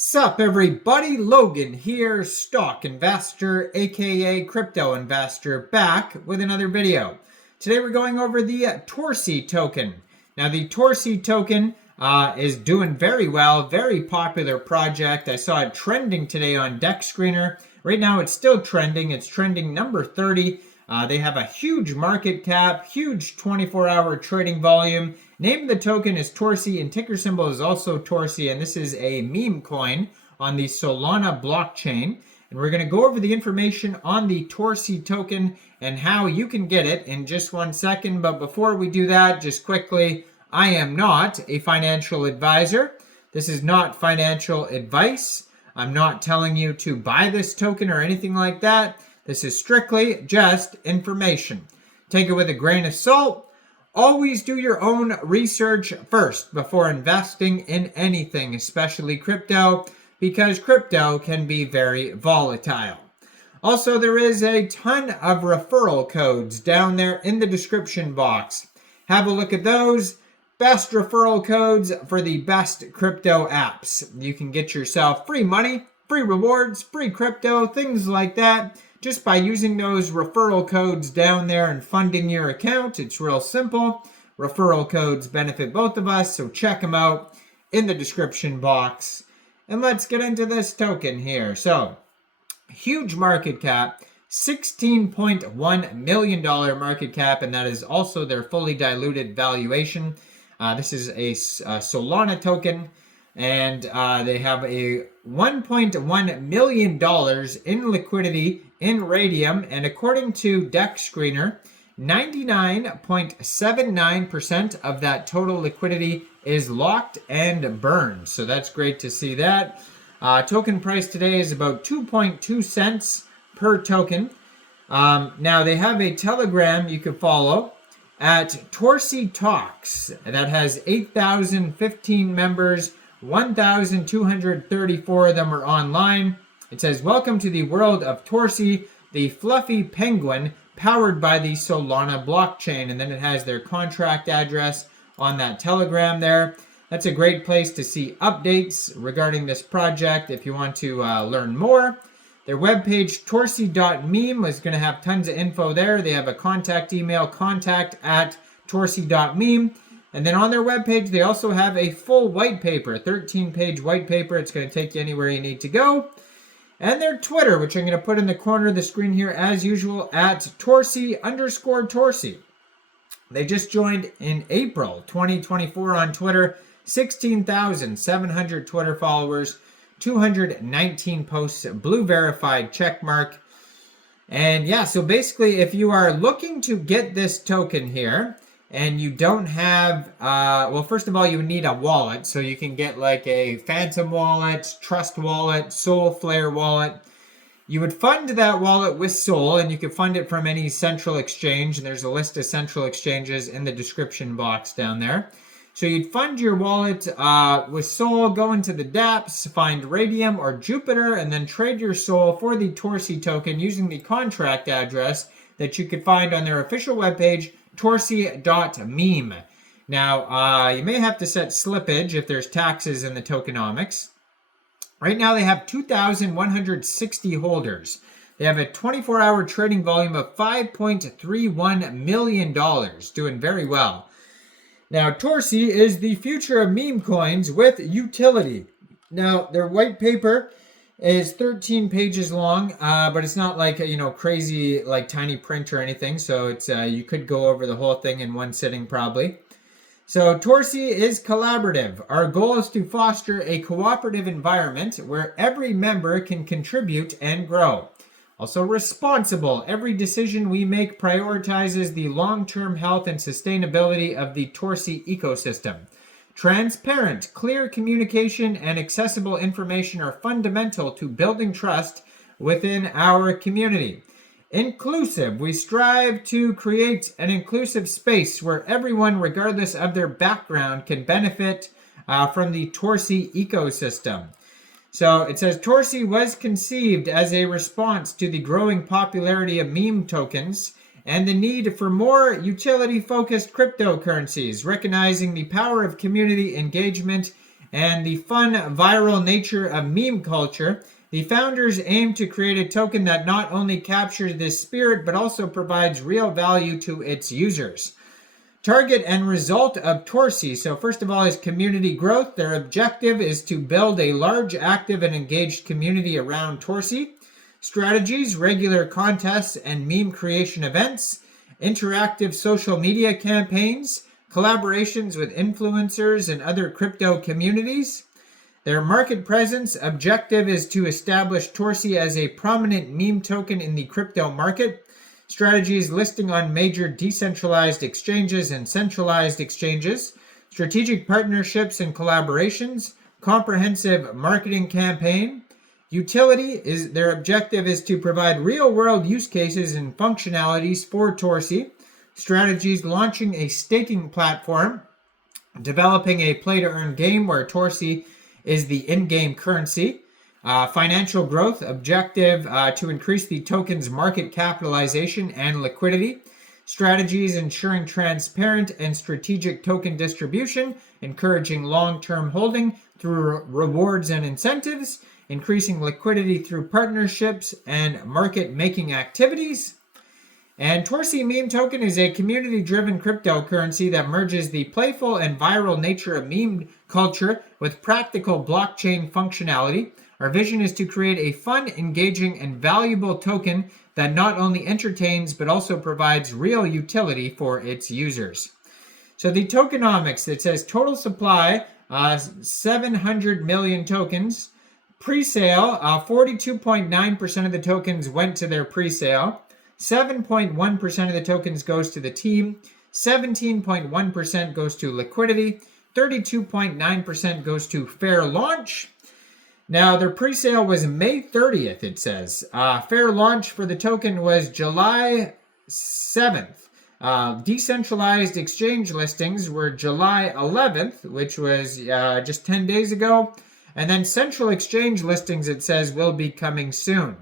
Sup everybody, Logan here, stock investor aka crypto investor, back with another video. Today we're going over the Torsy token. Now the Torsy token is doing very well, very popular project. I saw it trending today on Dex Screener. Right now it's still trending, it's trending number 30. They have a huge market cap, huge 24-hour trading volume. Name of the token is Torsy and ticker symbol is also Torsy, and this is a meme coin on the Solana blockchain. And we're going to go over the information on the Torsy token and how you can get it in just 1 second. But before we do that, just quickly, I am not a financial advisor. This is not financial advice. I'm not telling you to buy this token or anything like that. This is strictly just information. Take it with a grain of salt. Always do your own research first before investing in anything, especially crypto, because crypto can be very volatile. Also, there is a ton of referral codes down there in the description box. Have a look at those. Best referral codes for the best crypto apps. You can get yourself free money, free rewards, free crypto, things like that, just by using those referral codes down there and funding your account. It's real simple. Referral codes benefit both of us, so check them out in the description box. And let's get into this token here. So, huge market cap, $16.1 million market cap, and that is also their fully diluted valuation. This is a Solana token, and they have a $1.1 million in liquidity in Raydium, and according to Dex Screener, 99.79% of that total liquidity is locked and burned. So that's great to see that. Token price today is about 2.2 cents per token. Now they have a Telegram you can follow at Torsy Talks that has 8,015 members. 1,234 of them are online. It says, "Welcome to the world of Torsy, the fluffy penguin powered by the Solana blockchain." And then it has their contract address on that Telegram there. That's a great place to see updates regarding this project if you want to learn more. Their webpage, torsy.meme, is going to have tons of info there. They have a contact email, contact@torsy.meme. And then on their webpage, they also have a full white paper, a 13-page white paper. It's going to take you anywhere you need to go. And their Twitter, which I'm going to put in the corner of the screen here as usual, at Torsy_Torsy. They just joined in April 2024 on Twitter. 16,700 Twitter followers, 219 posts, blue verified check mark. And yeah, so basically if you are looking to get this token here, and you don't have, well, first of all, you would need a wallet. So you can get like a Phantom wallet, Trust wallet, Soulflare wallet. You would fund that wallet with Sol, and you can fund it from any central exchange. And there's a list of central exchanges in the description box down there. So you'd fund your wallet with Sol, go into the dApps, find Raydium or Jupiter, and then trade your Sol for the Torsy token using the contract address that you could find on their official webpage, Torsy.meme. Now, you may have to set slippage if there's taxes in the tokenomics. Right now, they have 2,160 holders. They have a 24-hour trading volume of $5.31 million, doing very well. Now, Torsy is the future of meme coins with utility. Now, their white paper is 13 pages long, but it's not like, crazy, like tiny print or anything. So it's you could go over the whole thing in one sitting probably. So Torsy is collaborative. Our goal is to foster a cooperative environment where every member can contribute and grow. Also responsible. Every decision we make prioritizes the long-term health and sustainability of the Torsy ecosystem. Transparent, clear communication, and accessible information are fundamental to building trust within our community. Inclusive, we strive to create an inclusive space where everyone, regardless of their background, can benefit from the Torsy ecosystem. So it says Torsy was conceived as a response to the growing popularity of meme tokens and the need for more utility-focused cryptocurrencies, recognizing the power of community engagement and the fun, viral nature of meme culture, the founders aim to create a token that not only captures this spirit, but also provides real value to its users. Target and result of Torsy. So first of all is community growth. Their objective is to build a large, active, and engaged community around Torsy. Strategies, regular contests and meme creation events, interactive social media campaigns, collaborations with influencers and other crypto communities. Their market presence objective is to establish Torsy as a prominent meme token in the crypto market. Strategies, listing on major decentralized exchanges and centralized exchanges. Strategic partnerships and collaborations. Comprehensive marketing campaign. Utility is their objective is to provide real-world use cases and functionalities for Torsy. Strategies, launching a staking platform, developing a play-to-earn game where Torsy is the in-game currency. Financial growth, objective to increase the token's market capitalization and liquidity. Strategies, ensuring transparent and strategic token distribution, encouraging long-term holding through rewards and incentives, increasing liquidity through partnerships and market-making activities. And Torsy Meme Token is a community-driven cryptocurrency that merges the playful and viral nature of meme culture with practical blockchain functionality. Our vision is to create a fun, engaging, and valuable token that not only entertains but also provides real utility for its users. So the tokenomics, it says total supply, 700 million tokens. Pre-sale, 42.9% of the tokens went to their pre-sale. 7.1% of the tokens goes to the team, 17.1% goes to liquidity, 32.9% goes to fair launch. Now, their pre-sale was May 30th, it says. Fair launch for the token was July 7th. Decentralized exchange listings were July 11th, which was just 10 days ago. And then central exchange listings, it says, will be coming soon.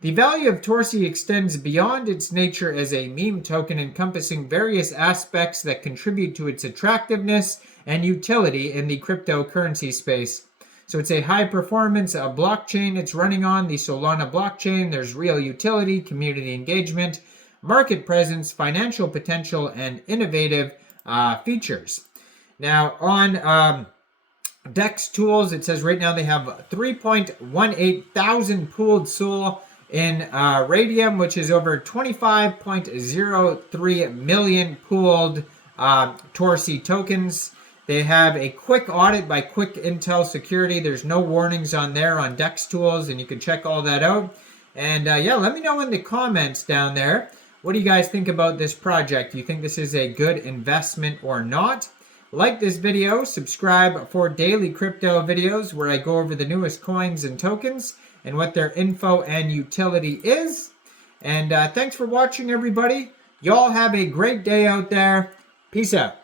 The value of Torsy extends beyond its nature as a meme token, encompassing various aspects that contribute to its attractiveness and utility in the cryptocurrency space. So it's a high-performance blockchain it's running on, the Solana blockchain. There's real utility, community engagement, market presence, financial potential, and innovative features. Now, on DEX tools, it says right now they have 3.18 thousand pooled SOL in Raydium, which is over 25.03 million pooled Torsy tokens. They have a quick audit by Quick Intel Security. There's no warnings on there on DEX tools, and you can check all that out. And yeah, let me know in the comments down there. What do you guys think about this project? Do you think this is a good investment or not? Like this video, subscribe for daily crypto videos where I go over the newest coins and tokens and what their info and utility is. And thanks for watching, everybody. Y'all have a great day out there. Peace out.